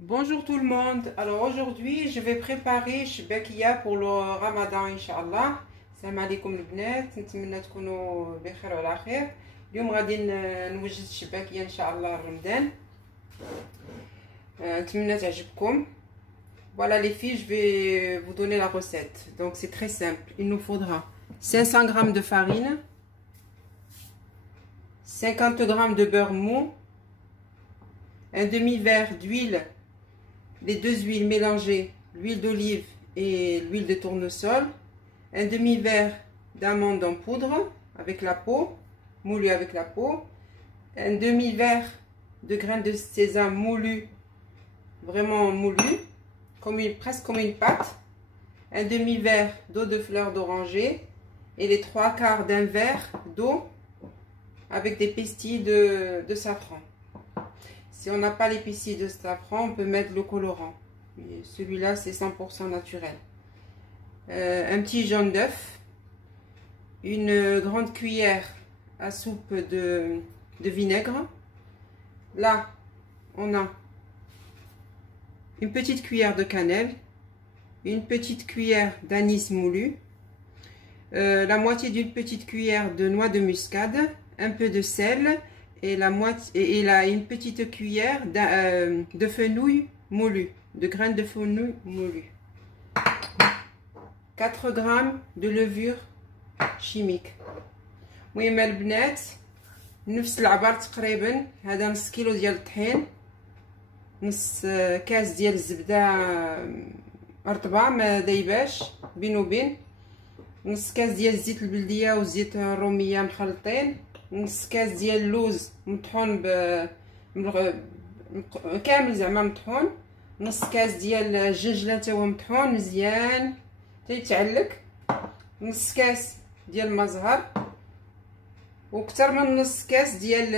Bonjour tout le monde. Alors aujourd'hui je vais préparer shbakia pour le ramadan inchallah. Salam alaikum البنات, نتمنى تكونوا بخير وعلى خير. اليوم غادي نوجد shbakia inchallah رمضان. نتمنى تعجبكم. Voilà les filles, je vais vous donner la recette. Donc c'est très simple. Il nous faudra 500 g de farine, 50 g de beurre mou, un demi-verre d'huile, les deux huiles mélangées, l'huile d'olive et l'huile de tournesol, un demi-verre d'amandes en poudre avec la peau, moulu avec la peau, un demi-verre de graines de sésame moulu, vraiment moulu, presque comme une pâte, un demi-verre d'eau de fleur d'oranger et les 3/4 d'un verre d'eau avec des pistilles de safran. Si on n'a pas les pistilles de safran, on peut mettre le colorant. Celui-là, c'est 100% naturel. Un petit jaune d'œuf, une grande cuillère à soupe de vinaigre. Là, on a une petite cuillère de cannelle, une petite cuillère d'anis moulu, la moitié d'une petite cuillère de noix de muscade, un peu de sel, et une petite cuillère de fenouil moulu, de graines de fenouil moulu. 4 g de levure chimique. المهم البنات نفس العبار تقريبا. هذا نص كيلو ديال الطحين، نص كاس ديال الزبده رطبه ما دايباش بين وبين، نص كاس ديال الزيت البلديه والزيت الروميه مخلطين، نص كاس ديال اللوز مطحون كامل زعما مطحون، نص كاس ديال الجنجله تا هو مطحون مزيان تيتعلك، نص كاس ديال المزهر، وكثر من نص كاس ديال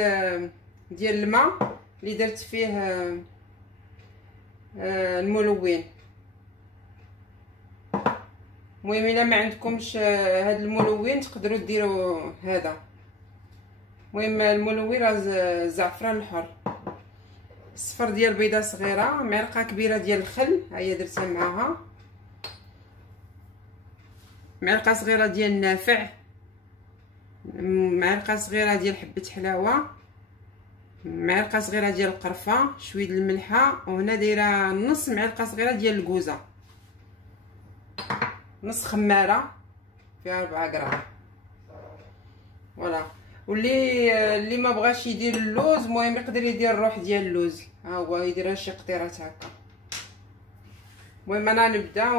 الماء اللي درت فيه الملون. المهم الا ما عندكمش هذا الملون تقدروا ديروا هذا. المهم الملون راه الزعفران الحر، صفر ديال البيضه صغيره، معلقه كبيره ديال الخل ها هي درتها معاها، معلقه صغيره ديال النافع، معلقه صغيره ديال حبه حلاوه، معلقه صغيره ديال القرفه، شويه د الملحه، وهنا دايره نص معلقه صغيره ديال الكوزه، نص خماره فيها 4 غرام. فوالا. واللي ما بغاش يدير اللوز المهم يقدر يدير الروح ديال اللوز، ها هو يديرها شي قطيرات هكا. المهم انا نبدا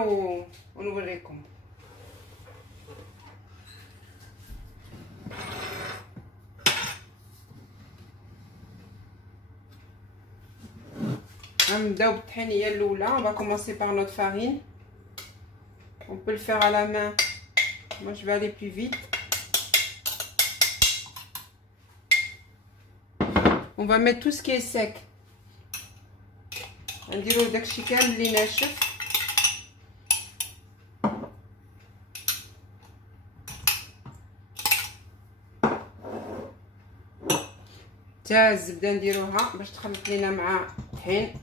ونوريكم. غنبداو بالطحينيه الاولى. on va commencer par notre farine. On peut le faire à la main, moi je vais aller plus vite. On va mettre tout ce qui est sec. نديرو داكشي كامل اللي ناشف. تا الزبده نديروها باش تخلط لينا مع الطحين.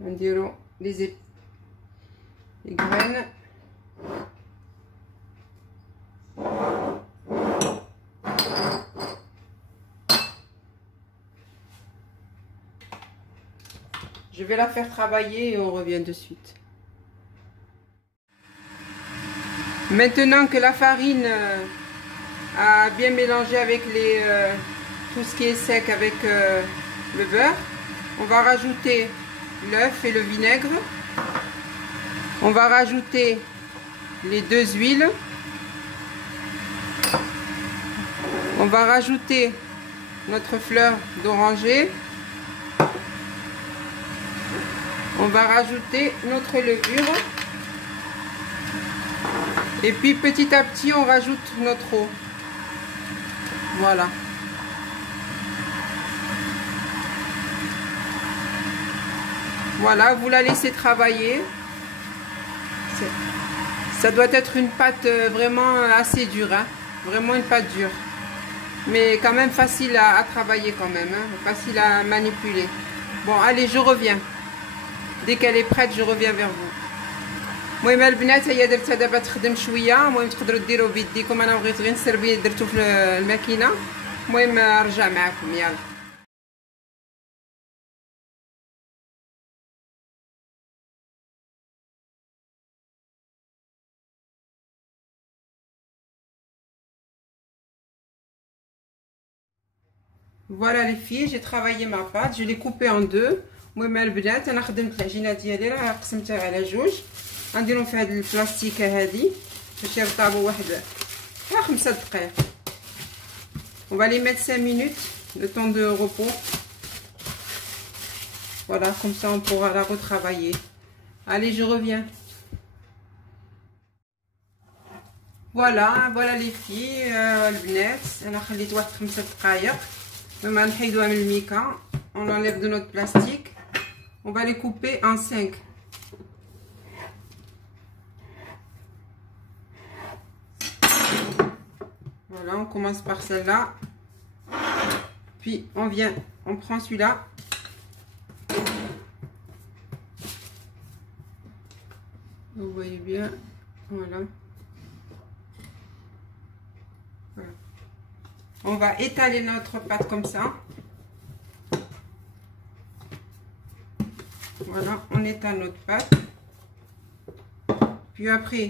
نديرو لي graines. Je vais la faire travailler et on revient de suite. Maintenant que la farine a bien mélangé avec tout ce qui est sec avec le beurre, on va rajouter l'œuf et le vinaigre. On va rajouter les deux huiles. On va rajouter notre fleur d'oranger. On va rajouter notre levure. Et puis petit à petit on rajoute notre eau. Voilà. Voilà, vous la laissez travailler. Ça doit être une pâte vraiment assez dure, hein? Vraiment une pâte dure. Mais quand même facile à travailler quand même, hein, facile à manipuler. Bon, allez, je reviens. Dès qu'elle est prête, je reviens vers vous. المهم البنات هي درتها دابا تخدم شويه. المهم تقدروا ديروا بيديكم، انا بغيت غير نسربي درتو في الماكينه. المهم رجع معكم يلا. Voilà les filles, j'ai travaillé ma pâte, je l'ai coupée en deux. المهم البنات انا خدمت العجينه ديالي، راه قسمتها على جوج. غنديرهم في هاد البلاستيكه هادي باش يرطبوا واحد 5 دقائق. On va les mettre 5 minutes, le temps de repos. Voilà, comme ça on pourra la retravailler. Allez, je reviens. Voilà les filles, البنات انا خليت واحد 5 دقائق. مما نحيدوها من الميكا. On enlève de notre plastique. On va les couper en 5. Voilà, on commence par celle-là. Puis on prend celui-là. Vous voyez bien, voilà. On va étaler notre pâte comme ça. Voilà, on étale notre pâte. Puis après,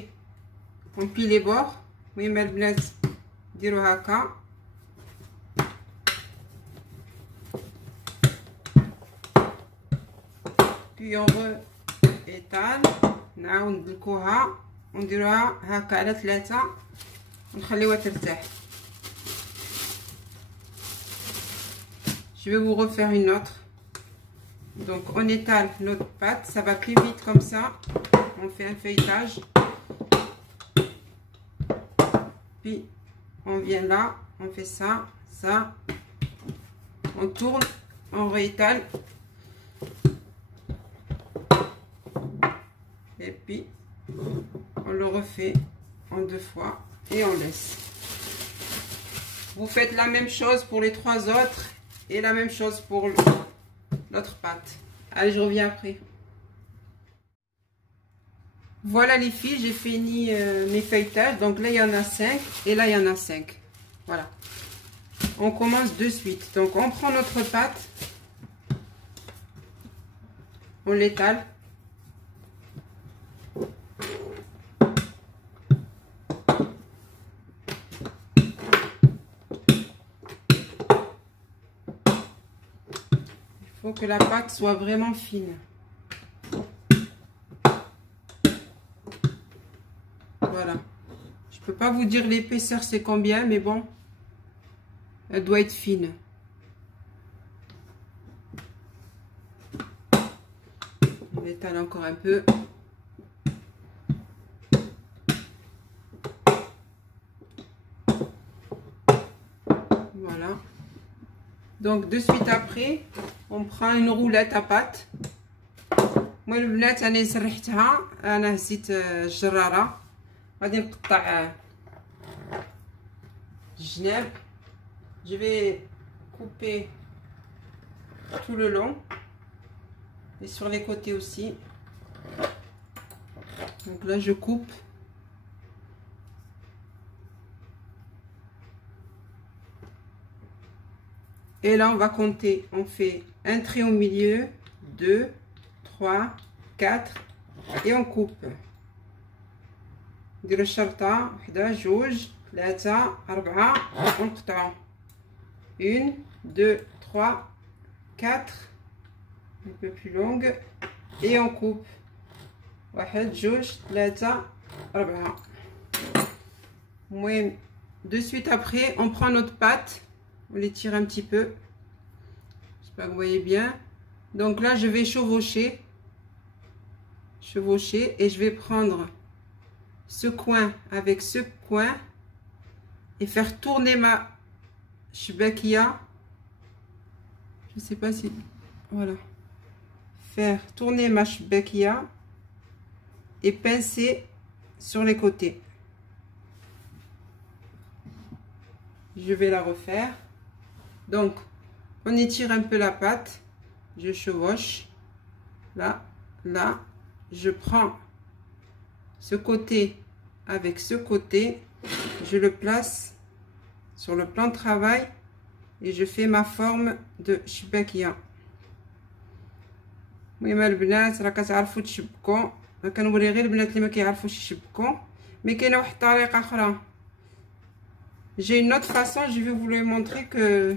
on plie les bords. Oui, mais le ديروا هكا. Puis on réétale. نعاود ندلكوها ونديروها هكا على 3 ونخليوها ترتاح. Je vais vous refaire une autre. Donc on étale notre pâte, ça va plus vite comme ça. On fait un feuilletage. Puis on vient là, on fait ça, ça. On tourne, on réétale. Et puis on le refait en 2 fois et on laisse. Vous faites la même chose pour les 3 autres et la même chose pour l'autre pâte. Allez, je reviens après. Voilà les filles, j'ai fini mes feuilletages. Donc là il y en a 5 et là il y en a 5. Voilà. On commence de suite. Donc on prend notre pâte, on l'étale. Il faut que la pâte soit vraiment fine. Voilà. Je peux pas vous dire l'épaisseur c'est combien, mais bon, elle doit être fine. On étale encore un peu. Voilà. Donc de suite après, on prend une roulette à pâte. Moi البنات انا سرحتها، انا هزيت الجراره. غادي نقطع الجناب. Je vais couper tout le long et sur les côtés aussi. Donc là je coupe. Et là on va compter. On fait un trait au milieu, 2, 3, 4 et on coupe. نديرو الشرطة 1 2 3 4 ونقطعو 1 2 3 4 un peu plus longue et on coupe 1 2 3 4. المهم de suite après on prend notre pâte, on l'étire un petit peu, j'espère que vous voyez bien. Donc là je vais chevaucher et je vais prendre ce coin avec ce coin et faire tourner ma shbakia. Je sais pas si, voilà, faire tourner ma shbakia et pincer sur les côtés. je vais la refaire. Donc on étire un peu la pâte, je chevauche là, là, je prends ce côté avec ce côté, je le place sur le plan de travail et je fais ma forme de شباكية. المهم البنات راه كتعرفوا تشبكوا، كنوري غير البنات اللي ما كيعرفوش يشبكوا، مي كاينه واحد الطريقه اخرى. J'ai une autre façon, je vais vous le montrer que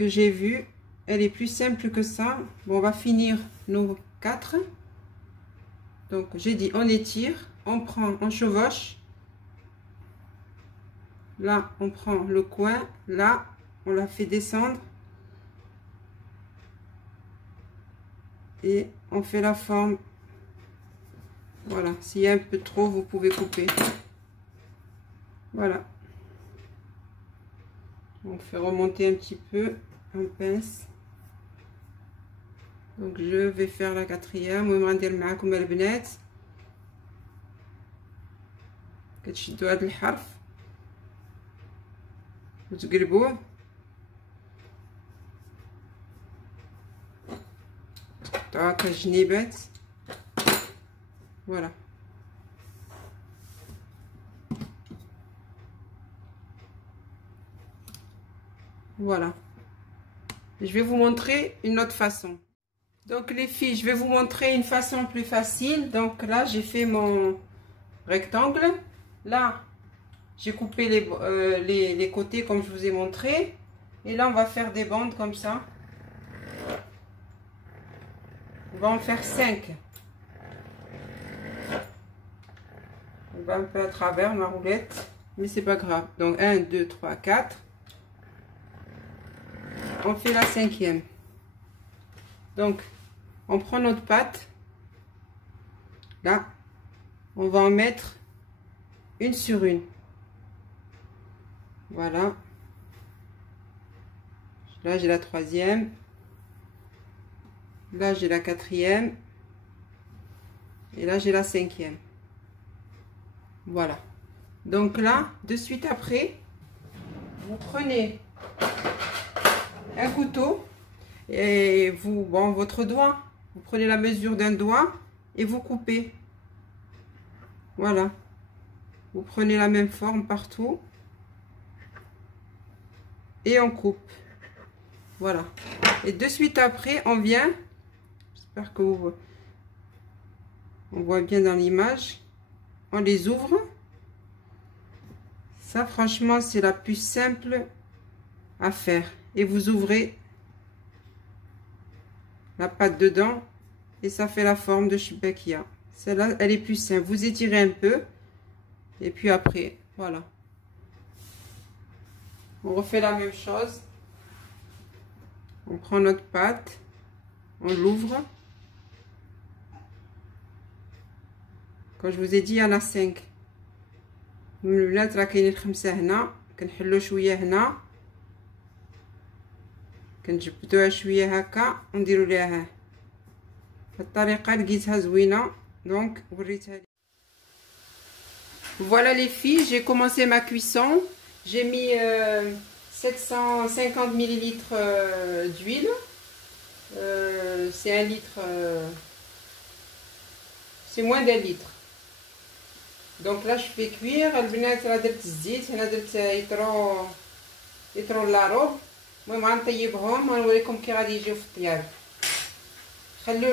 j'ai vu. Elle est plus simple que ça. Bon, on va finir nos 4. Donc j'ai dit on étire, on prend, on chevauche. Là on prend le coin, là on la fait descendre et on fait la forme. Voilà, s'il y a un peu trop vous pouvez couper. Voilà, on fait remonter un petit peu en pince. Donc je vais faire la 4e. المهم غندير معكم البنات كتشدوا هذا الحرف وتقلبوه تقطعوا هكا الجنيبات. Voilà. Voilà. Je vais vous montrer une autre façon. Donc les filles, je vais vous montrer une façon plus facile. Donc là, j'ai fait mon rectangle. Là, j'ai coupé les côtés comme je vous ai montré. Et là, on va faire des bandes comme ça. On va en faire 5. On va un peu à travers ma roulette, mais c'est pas grave. Donc 1, 2, 3, 4. On fait la 5e. Donc on prend notre pâte. Là, on va en mettre une sur une. Voilà. Là, j'ai la 3e. Là, j'ai la 4e. Et là, j'ai la 5e. Voilà. Donc là, de suite après, vous prenez un couteau et vous, votre doigt, vous prenez la mesure d'un doigt et vous coupez. Voilà. Vous prenez la même forme partout et on coupe. Voilà. Et de suite après, on vient, j'espère que on voit bien dans l'image, on les ouvre. Ça, franchement, c'est la plus simple à faire. Et vous ouvrez la pâte dedans et ça fait la forme de شباكية. Celle-là, elle est plus simple. Vous étirez un peu et puis après, voilà. On refait la même chose. On prend notre pâte, on l'ouvre. Quand je vous ai dit, il y en a 5. من البنات راه كاينين 5 هنا، كنحلو شويه هنا، كنجبدوها شويه هكا ونديروا ليها هاد الطريقه. لقيتها زوينه دونك وريتها لكم. Voilà les filles, j'ai commencé ma cuisson. J'ai mis 750 ml d'huile. C'est 1 litre, c'est moins d'1 litre. Donc là je fais cuire. البنات راه درت الزيت هنا، درت يطرو لاروب. المهم غنطيبهم ونوريكم كي غادي يجيو في الطياب. خليو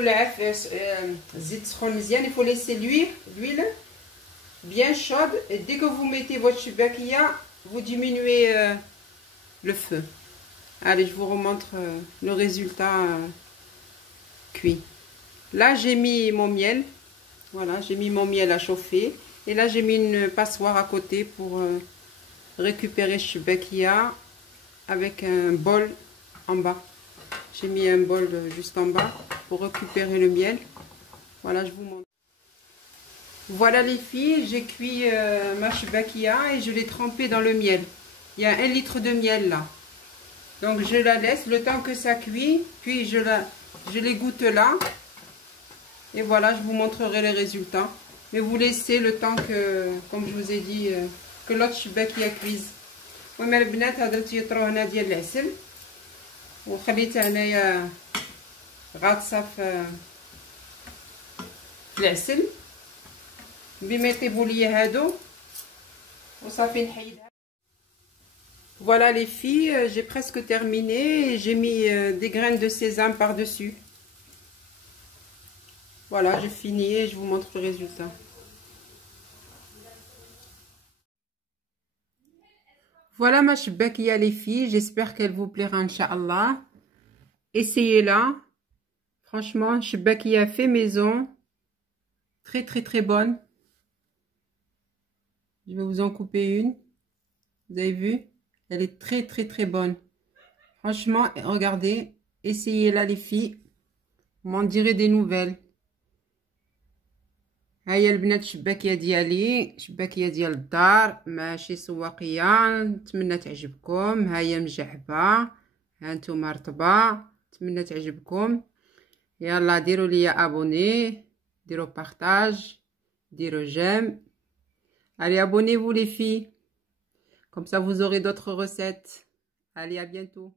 الزيت سخون مزيان. Il faut laisser l'huile bien chaude et dès que vous mettez votre شباكية, vous diminuez le feu. Allez, je vous remontre le résultat cuit. Là j'ai mis mon miel. Voilà, j'ai mis mon miel à chauffer. Et là, j'ai mis une passoire à côté pour récupérer شباكية avec un bol en bas. J'ai mis un bol juste en bas pour récupérer le miel. Voilà, je vous montre. Voilà les filles, j'ai cuit ma شباكية et je l'ai trempée dans le miel. Il y a 1 litre de miel là. Donc je la laisse le temps que ça cuit, puis je les goûte là. Et voilà, je vous montrerai les résultats. Mais vous laissez le temps que, comme je vous ai dit, باسكو لوط الشباكيه كويز. المهم البنات هذا التيطرو هنا ديال العسل وخليته هنايا غاطسه في العسل بما يطيبوا لي هادو وصافي نحيدها. Voilà les filles, j'ai presque terminé. J'ai mis des graines de sésame par-dessus. Voilà, j'ai fini et je vous montre le résultat. Voilà ma chbakia les filles, j'espère qu'elle vous plaira Inch'Allah. Essayez-la. Franchement, chbakia fait maison. Très très très bonne. Je vais vous en couper une. Vous avez vu? Elle est très très très bonne. Franchement, regardez. Essayez-la les filles. Vous m'en direz des nouvelles. هيا البنات الشباكيه ديالي، شباكيه ديال الدار ماشي سواقيه. نتمنى تعجبكم. هيا مجعبه، ها نتوما رطبه. نتمنى تعجبكم. يلا ديروا لي ابوني، ديروا بارطاج، ديروا جيم. Allez, abonnez-vous les filles. Comme ça vous aurez d'autres recettes. Allez, à bientôt.